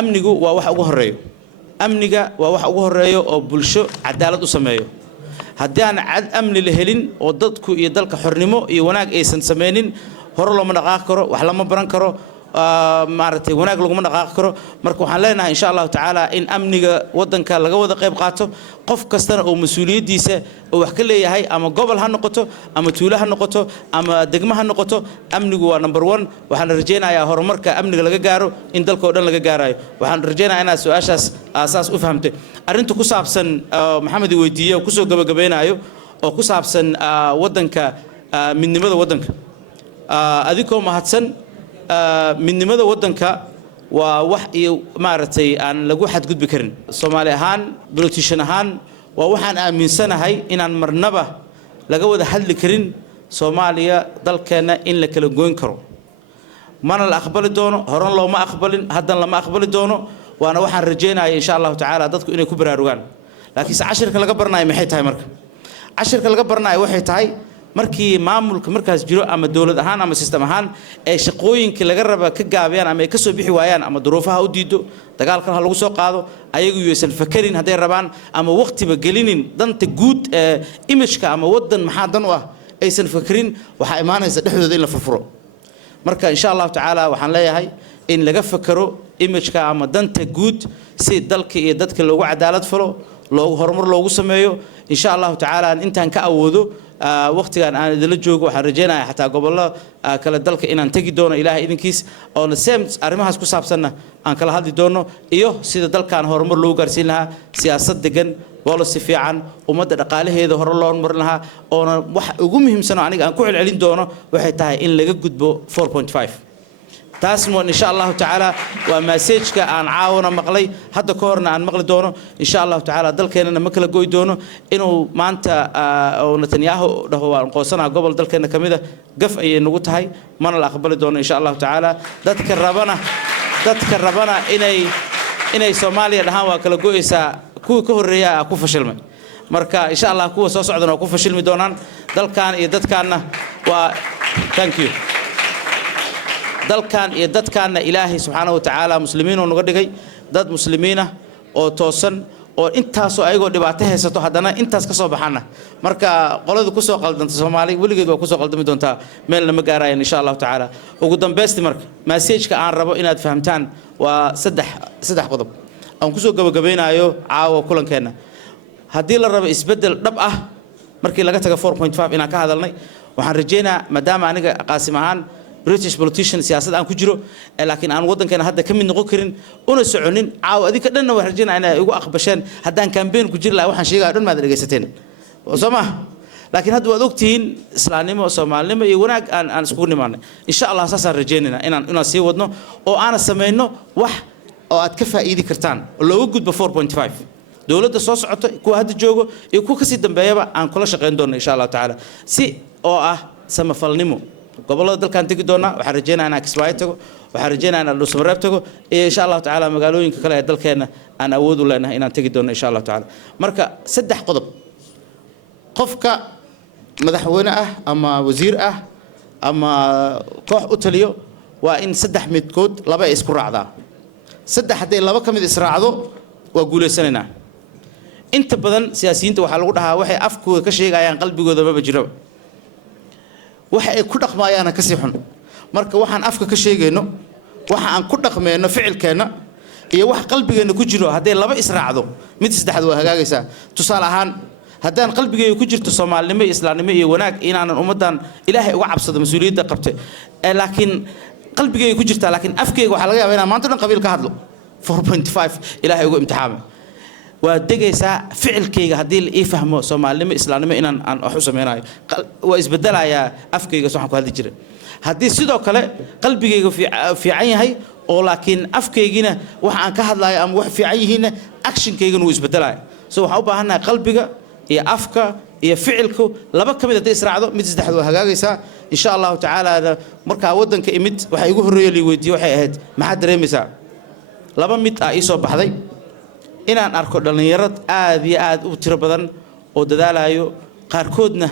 amnigu waa wax ugu horeeyo amniga waa wax ugu horeeyo oo bulsho cadaalad u sameeyo haddii aan amni la helin oo dadku iyo dalka xornimo iyo wanaag aysan sameeynin hore looma dhaqaaqi karo wax lama baran karo maartay wanaag lagu ma dhaqaaqi karo marka waxaan leenahay insha Allah taala in amniga wadanka laga wada qayb qaato qof kastana oo mas'uuliyadiisa oo wax ka leeyahay ama gobol ha noqoto ama tuulo ha noqoto ama degmo ha noqoto amnigu waa number 1 waxaan rajaynayaa horumarka amniga laga gaaro in dalka oo dhan laga gaarayo waxaan rajaynayaa inaad su'aashaas asaas u fahamtay arinta ku saabsan maxamed weydiiyo ku soo gabagabeynayo oo ku saabsan wadanka midnimada wadanka adikoo mahadsan midnimada wadanka waa wax iyo maartay aan lagu xadgudbi karin Soomaali ahaan politician ahaan waa waxaan aaminsanahay inaan marnaba laga wada hadli karin Soomaaliya dalkeena in la kala goyn karo mana la aqbali doono horan looma aqbalin hadan lama aqbali doono waana waxaan rajaynayaa insha Allah taala dadku inay ku baraarugaan laakiin casharka laga baranayo maxay tahay marka casharka laga baranayo waxay tahay markii maamulka markaas jiro ama dawlad ahaan ama system ahaan ay shaqooyinka laga raba ka gaabiyaan ama ay ka soo bixi waayaan ama duruufaha u diido dagaalka lagu soo qaado ayagu yeesan fakirin haday rabaan ama waqtiba gelinin danta guud image-ka ama wadan maxaa dan u ah aysan fakirin waxa imaanaysa dhexdooda in la furfuro marka insha Allah taala waxaan leeyahay in laga fakaro image-ka ama danta guud si dalka iyo dadka loogu cadaalad falo loogu horumar loogu sameeyo insha Allah taala intaan ka awoodo waqtigan aan idila joogo waxaan rajaynayaa xataa gobolada kala dalka inaan tagi doono ilaahay idinkiis oo same arimahaas ku saabsanna aan kala hadli doono iyo sida dalkan horumar loo gaarsiin lahaa siyaasad degan policy fiican ummadda dhaqaalaheeda hor loo horumarin lahaa oo wax ugu muhiimsan aniga aan ku celcelin doono waxay tahay in laga gudbo 4.5 taasmo insha Allah taala waa message-ka aan caawina maqlay hadda ka horna aan maqli doono insha Allah taala dalkeena ma kala goy doono inuu maanta oo Netanyahu dhaho waan qoosana gobol dalkeena kamida gaf ay nagu tahay mana la aqbali doono insha Allah taala dadka rabana inay Soomaaliya dhahan waa kala go'aysa kuwa ka horeeya ku fashilmay marka insha Allah kuwa soo socdana ku fashilmi doonaan dalkan iyo dadkaana waa thank you dalkan iyo dadkaana Ilaahay subhanahu wa ta'ala muslimiin oo naga dhigay dad muslimiina oo toosan oo intaas oo ayagoo dhibaato haysato hadana intaas ka soo baxana marka qoladu ku soo qaldanta Soomaali waligeed waa ku soo qaldami doontaa meel lama gaarayaan insha Allah ta'ala ugu dambeystii marka message-ka aan rabo inaad fahamtaan waa saddex qodob aan ku soo gabagabeynayo caawa kulankeena hadii la rabo isbedel dhab ah markii laga tago 4.5 inaan ka hadalnay waxaan rajaynayaa maadaama aniga qaasim ahaan British politician siyasad aan ku jiro laakiin aan wadankeena hadda ka mid noqon karin una soconin caaw adika dhanna wax rajayna inay ugu aqbasheen hadaan campaign ku jiri lahaa waxaan sheegaa dhan maad dhageysateen Soomaa laakiin hadda waad ogtiin islaamnimo Soomaalinimo iyo wanaag aan isku nimaanay insha Allah saasaan rajaynayna inaan sii wadno oo aan sameeyno wax oo aad ka faa'iidi kartaan oo looga gudbo 4.5 dawladda soo socota kuwa hadda joogo iyo kuwa ka sii dambeeyaba aan kula shaqeyn doono insha Allah taala si oo ah samafalnimo gobolada dalkan tagi doona waxaan rajaynayaa inaan Kismaayo tago waxaan rajaynayaa inaan Dhuusamareeb tago insha Allah taala magaalooyinka kale ee dalkeena aan awood u leenahay inaan tagi doono insha Allah taala marka saddex qodob qofka madaxweyne ah ama wasiir ah ama koox u taliyo waa in saddex midkood laba isku raacdaa saddex haday laba kamid israacdo waa guuleysanaynaa inta badan siyaasiyiinta waxa lagu dhahaa waxay afkooda ka sheegayaan qalbigooda ma jiro waxa ay ku dhaqmaayaan ka sii xun marka waxaan afka ka sheegayno waxa aan ku dhaqmeeno ficilkeena iyo wax qalbigeena ku jiro haday laba israacdo mid saddexaad waa hagaagaysa tusaale ahaan hadaan qalbigeena ku jirto Soomaalinimo iyo Islaamnimo iyo wanaag inaan ummadan Ilaahay uga cabsado mas'uuliyadda qabtay laakiin qalbigeena ku jirta laakiin afkeyga waxa laga yaabaa inaan maanta dhan qabiil ka hadlo 4.5 Ilaahay ugu imtixaamay waa degaysa ficilkeyga hadii la fahmo Soomaalinimo Islaamnimo inaan aan wax u sameeynayo waa isbedelayaa afkeyga waxaan ku hadli jiray hadii sidoo kale qalbigeyga fiican yahay oo laakiin afkeygina waxa aan ka hadlayo ama wax fiican yihiin actionkeyga uu isbedelayo soo waxa u baahanahay qalbiga iyo afka iyo ficilku laba kamid ah israacdo mid saddexaad waa hagaagaysa insha Allah taala marka wadanka imid waxa igu horeeyay li weydiyo waxay ahayd maxaa dareemaysaa laba mid ah isoo baxday inaan arko dhalinyarad aad iyo aad u tiro badan oo dadaalayo qaarkoodna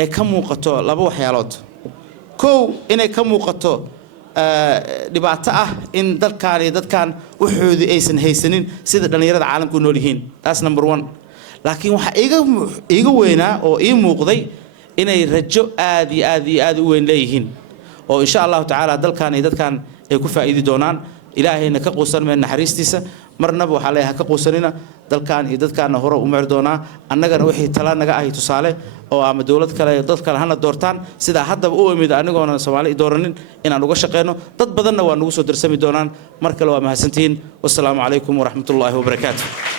ay ka muuqato laba waxyaalood koow inay ka muuqato dhibaato ah in dalkaan iyo dadkaan waxoodii aysan haysanin sida dhalinyarada caalamku u nool yihiin. That's number 1. laakiin waxa iga weynaa oo ii muuqday inay rajo aad iyo aad u weyn leeyihiin oo insha Allah taala dalkaan iyo dadkaan ay ku faa'iidi doonaan. ilaahayna ka quusan meen naxariistiisa marnaba waxa leeyahay ka quusanina dalkaan iyo dadkaan hore u mari doonaa annagana wixii tala naga ahi tusaale oo ama dawlad kale iyo dad kale hana doortaan sida haddaba u imid anigoona Soomaali dooranin inaan uga shaqeeyno dad badanna waa nagu soo darsami doonaan mar kale waa mahadsantiin. Wassalaamu calaykum wa rahmatullaahi wa barakaatuh.